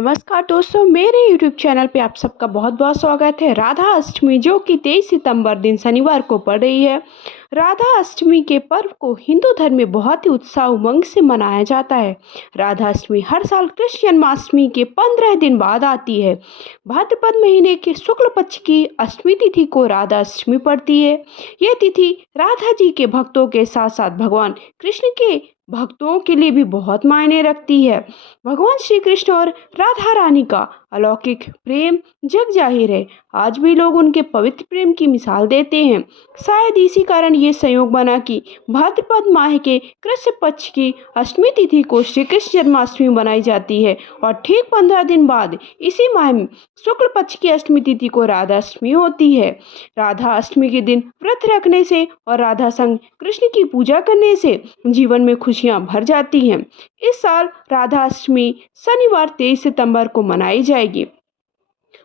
नमस्कार दोस्तों, मेरे YouTube चैनल पे आप सबका बहुत बहुत स्वागत है। राधा अष्टमी जो कि 23 सितंबर दिन शनिवार को पड़ रही है। राधा अष्टमी के पर्व को हिंदू धर्म में बहुत ही उत्साह उमंग से मनाया जाता है। राधा अष्टमी हर साल कृष्ण जन्माष्टमी के 15 दिन बाद आती है। भाद्रपद महीने के शुक्ल पक्ष की अष्टमी तिथि को राधा अष्टमी पड़ती है। यह तिथि राधा जी के भक्तों के साथ साथ भगवान कृष्ण के भक्तों के लिए भी बहुत मायने रखती है। भगवान श्री कृष्ण और राधा रानी का अलौकिक प्रेम जग जाहिर है। आज भी लोग उनके पवित्र प्रेम की मिसाल देते हैं। शायद इसी कारण ये संयोग बना कि भाद्रपद माह के कृष्ण पक्ष की अष्टमी तिथि को श्री कृष्ण जन्माष्टमी बनाई जाती है और ठीक 15 दिन बाद इसी माह में शुक्ल पक्ष की अष्टमी तिथि को राधा अष्टमी होती है। राधा अष्टमी के दिन व्रत रखने से और राधा संग कृष्ण की पूजा करने से जीवन में खुशियां भर जाती हैं। इस साल राधा अष्टमी शनिवार 23 सितंबर को मनाई जाएगी।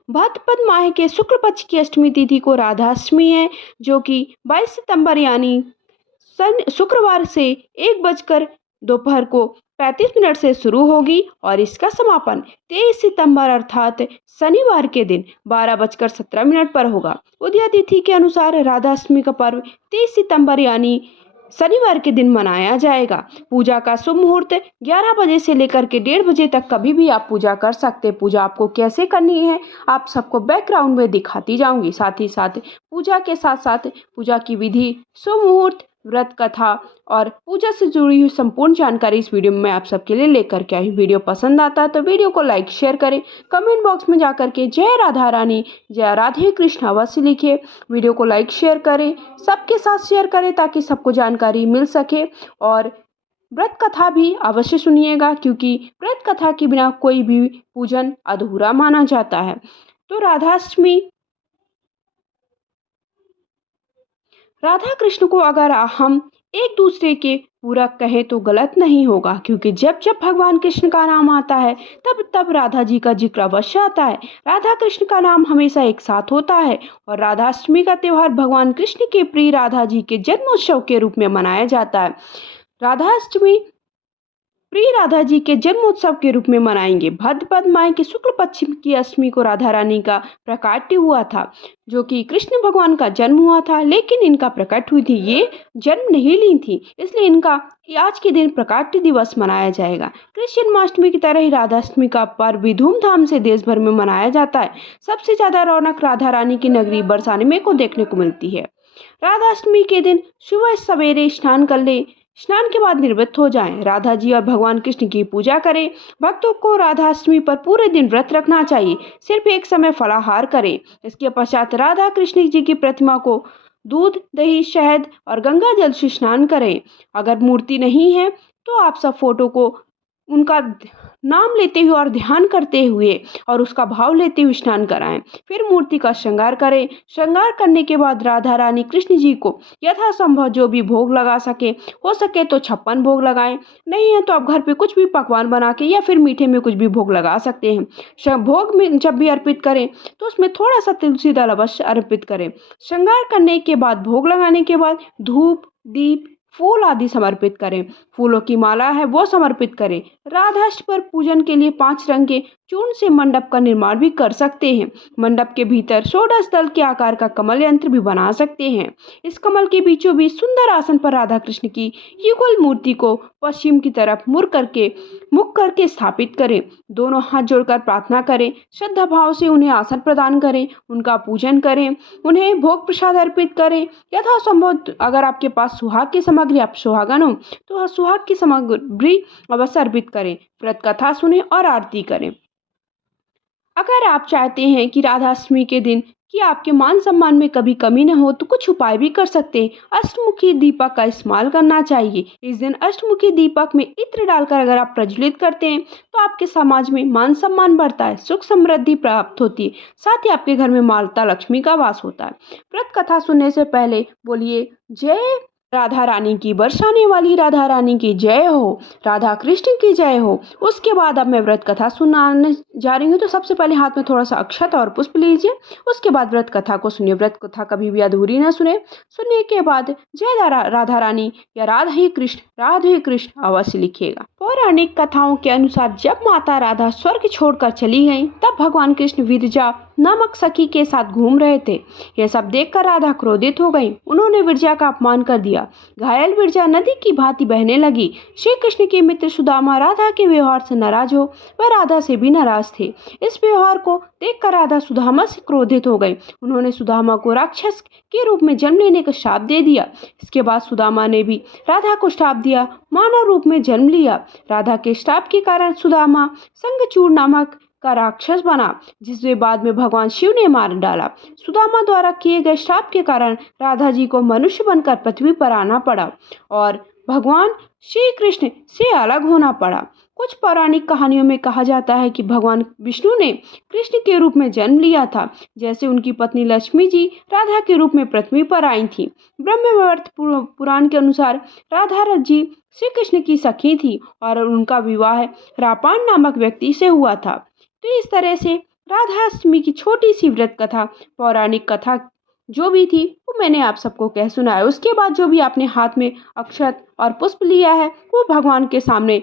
भाद्रपद माह के शुक्ल पक्ष की अष्टमी तिथि को राधा अष्टमी है, जो कि 22 सितंबर यानी शुक्रवार से 1 बजकर दोपहर को 35 मिनट से शुरू होगी और इसका समापन 23 सितंबर अर्थात शनिवार के दिन 12 बजकर 17 मिनट पर होगा। उदय तिथि के अनुसार राधा अष्टमी का पर्व 23 सितंबर यानी शनिवार के दिन मनाया जाएगा। पूजा का शुभ मुहूर्त 11 बजे से लेकर के 1:30 बजे तक कभी भी आप पूजा कर सकते हैं। पूजा आपको कैसे करनी है आप सबको बैकग्राउंड में दिखाती जाऊंगी। साथ ही साथ पूजा के साथ साथ पूजा की विधि, शुभ मुहूर्त, व्रत कथा और पूजा से जुड़ी हुई संपूर्ण जानकारी इस वीडियो में मैं आप सबके लिए लेकर के आई। वीडियो पसंद आता है तो वीडियो को लाइक शेयर करें। कमेंट बॉक्स में जाकर के जय राधा रानी, जय राधे कृष्ण अवश्य लिखिए। वीडियो को लाइक शेयर करें, सबके साथ शेयर करें ताकि सबको जानकारी मिल सके। और व्रत कथा भी अवश्य सुनिएगा, क्योंकि व्रत कथा के बिना कोई भी पूजन अधूरा माना जाता है। तो राधा कृष्ण को अगर हम एक दूसरे के पूरक कहें तो गलत नहीं होगा, क्योंकि जब जब भगवान कृष्ण का नाम आता है तब तब राधा जी का जिक्र अवश्य आता है। राधा कृष्ण का नाम हमेशा एक साथ होता है और राधाष्टमी का त्यौहार भगवान कृष्ण के प्रिय राधा जी के जन्मोत्सव के रूप में मनाया जाता है। राधाष्टमी प्रिय राधा जी के जन्मोत्सव के रूप में मनाएंगे। भाद्रपद माह के शुक्ल पक्ष की अष्टमी को राधा रानी का प्रकाट्य हुआ था, जो कि कृष्ण भगवान का जन्म हुआ था, लेकिन इनका प्रकट हुई थी, ये जन्म नहीं ली थी, इसलिए इनका आज के दिन प्रकाट्य दिवस मनाया जाएगा। कृष्ण जन्माष्टमी की तरह ही राधाष्टमी का पर्व भी धूमधाम से देश भर में मनाया जाता है। सबसे ज्यादा रौनक राधा रानी की नगरी बरसाने में को देखने को मिलती है। राधाष्टमी के दिन सुबह सवेरे स्नान कर ले, स्नान के बाद निवृत्त हो जाएं। राधा जी और भगवान कृष्ण की पूजा करें। भक्तों को राधाष्टमी पर पूरे दिन व्रत रखना चाहिए, सिर्फ एक समय फलाहार करें। इसके पश्चात राधा कृष्ण जी की प्रतिमा को दूध, दही, शहद और गंगा जल से स्नान करें। अगर मूर्ति नहीं है तो आप सब फोटो को उनका नाम लेते हुए और ध्यान करते हुए और उसका भाव लेते हुए स्नान कराएं। फिर मूर्ति का श्रृंगार करें। श्रृंगार करने के बाद राधा रानी कृष्ण जी को यथासंभव जो भी भोग लगा सके, हो सके तो 56 भोग लगाएं। नहीं है तो आप घर पे कुछ भी पकवान बना के या फिर मीठे में कुछ भी भोग लगा सकते हैं। भोग में जब भी अर्पित करें तो उसमें थोड़ा सा तुलसी दल अवश्य अर्पित करें। श्रृंगार करने के बाद, भोग लगाने के बाद धूप, दीप, फूल आदि समर्पित करें। फूलों की माला है वो समर्पित करें। राधाष्टमी पर पूजन के लिए 5 रंग के चूर्ण से मंडप का निर्माण भी कर सकते हैं। मंडप के भीतर 16 दल के आकार का कमल यंत्र भी बना सकते हैं। इस कमल के बीचों बीच सुंदर आसन पर राधा कृष्ण की युगल मूर्ति को पश्चिम की तरफ मुख करके स्थापित करें। दोनों हाथ जोड़कर प्रार्थना करें। श्रद्धा भाव से उन्हें आसन प्रदान करें, उनका पूजन करें, उन्हें भोग प्रसाद अर्पित करें। यथासंभव अगर आपके पास सुहाग की सामग्री, आप सुहागन हो तो सुहाग की सामग्री अवश्य अर्पित करें। व्रत कथा सुने और आरती करें। अगर आप चाहते हैं कि राधाष्टमी के दिन कि आपके मान सम्मान में कभी कमी न हो तो कुछ उपाय भी कर सकते हैं। अष्टमुखी दीपक का इस्तेमाल करना चाहिए। इस दिन अष्टमुखी दीपक में इत्र डालकर अगर आप प्रज्वलित करते हैं तो आपके समाज में मान सम्मान बढ़ता है, सुख समृद्धि प्राप्त होती है, साथ ही आपके घर में माता लक्ष्मी का वास होता है। व्रत कथा सुनने से पहले बोलिए जय राधा रानी की बरसाने वाली राधा रानी की जय हो, राधा कृष्ण की जय हो। उसके बाद अब मैं व्रत कथा सुनाने जा रही हूँ, तो सबसे पहले हाथ में थोड़ा सा अक्षत और पुष्प लीजिए। उसके बाद व्रत कथा को सुनिए। व्रत कथा कभी भी अधूरी ना सुने। सुनने के बाद जय राधा रानी या राधे कृष्ण अवश्य लिखिएगा। पौराणिक कथाओं के अनुसार जब माता राधा स्वर्ग छोड़कर चली गईं, तब भगवान कृष्ण विरजा नामक सखी के साथ घूम रहे थे। यह सब देखकर राधा क्रोधित हो गईं। उन्होंने विरजा का अपमान कर दिया। घायल विरजा नदी की भांति बहने लगी। श्री कृष्ण के मित्र सुदामा राधा के व्यवहार से नाराज हो वह राधा से भी नाराज थे। इस व्यवहार को देखकर राधा सुदामा से क्रोधित हो गई। उन्होंने सुदामा को राक्षस के रूप में जन्म लेने का श्राप दे दिया। इसके बाद सुदामा ने भी राधा को श्राप दिया, मानव रूप में जन्म लिया। राधा के श्राप के कारण सुदामा संगचूर नामक का राक्षस बना, जिसे बाद में भगवान शिव ने मार डाला। सुदामा द्वारा किए गए श्राप के कारण राधा जी को मनुष्य बनकर पृथ्वी पर आना पड़ा और भगवान श्री कृष्ण से अलग होना पड़ा। कुछ पौराणिक कहानियों में कहा जाता है कि भगवान विष्णु ने कृष्ण के रूप में जन्म लिया था, जैसे उनकी पत्नी लक्ष्मी जी राधा के रूप में पृथ्वी पर आई थी। ब्रह्मवैवर्त पुराण के अनुसार राधा जी श्री कृष्ण की सखी थी और उनका विवाह रापान नामक व्यक्ति से हुआ था। तो इस तरह से राधा अष्टमी की छोटी सी व्रत कथा, पौराणिक कथा जो भी थी, वो मैंने आप सबको कह सुनाया। उसके बाद जो भी आपने हाथ में अक्षत और पुष्प लिया है, वो भगवान के सामने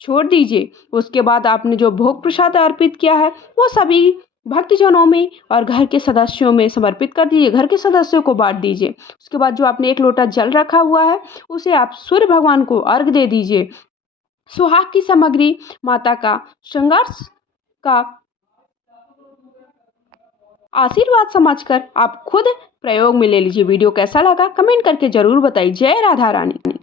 छोड़ दीजिए। उसके बाद आपने जो भोग प्रसाद अर्पित किया है, वो सभी भक्तजनों में और घर के सदस्यों में समर्पित कर दीजिए। घर के सदस्यों को बांट दीजिए। उसके बाद जो आपने एक लोटा जल रखा हुआ है, उसे आप सूर्य भगवान को अर्घ दे दीजिए। सुहाग की सामग्री, माता का श्रृंगार का आशीर्वाद समझकर आप खुद प्रयोग में ले लीजिए। वीडियो कैसा लगा कमेंट करके जरूर बताइए। जय राधा रानी।